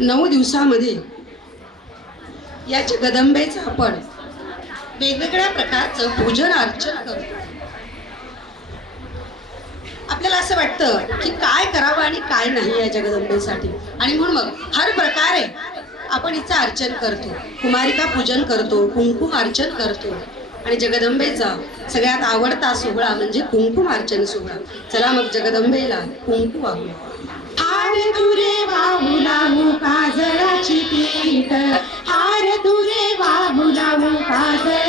नऊ दिवसामध्ये या जगदंबेचं आपण वेगवेगळ्या प्रकारचं पूजन अर्चन करतो आपल्याला असं वाटतं की काय करावं आणि काय नाही या जगदंबेसाठी आणि म्हणून मग हर प्रकारे आपण हिचं अर्चन करतो. कुमारिका पूजन करतो कुंकुम अर्चन करतो. आणि जगदंबेचा सगळ्यात आवडता सोहळा म्हणजे कुंकुम अर्चन सोहळा. चला मग जगदंबेला कुंकू वाहू हार तुरे वाहू लावू काजळाची पीठ. हार तुरे वाहू लावू काजळ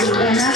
Amen.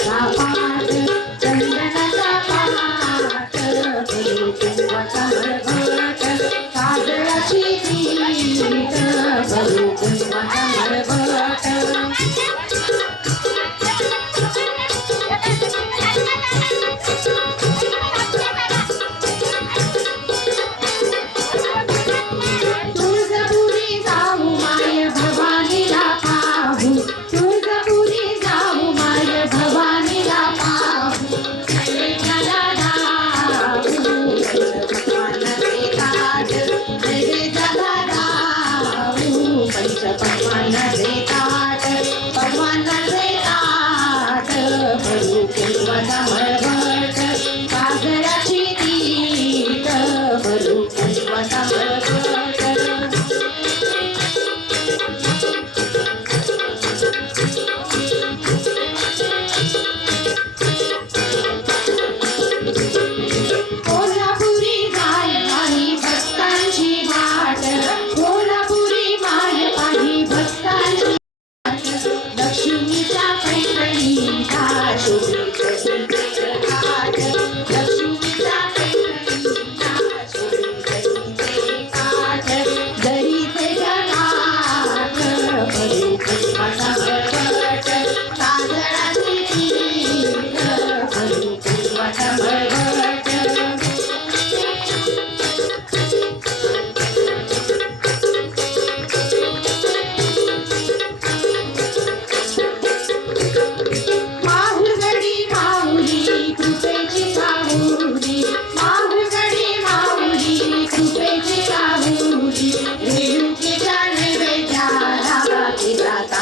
Shabbat. Bye. 对吧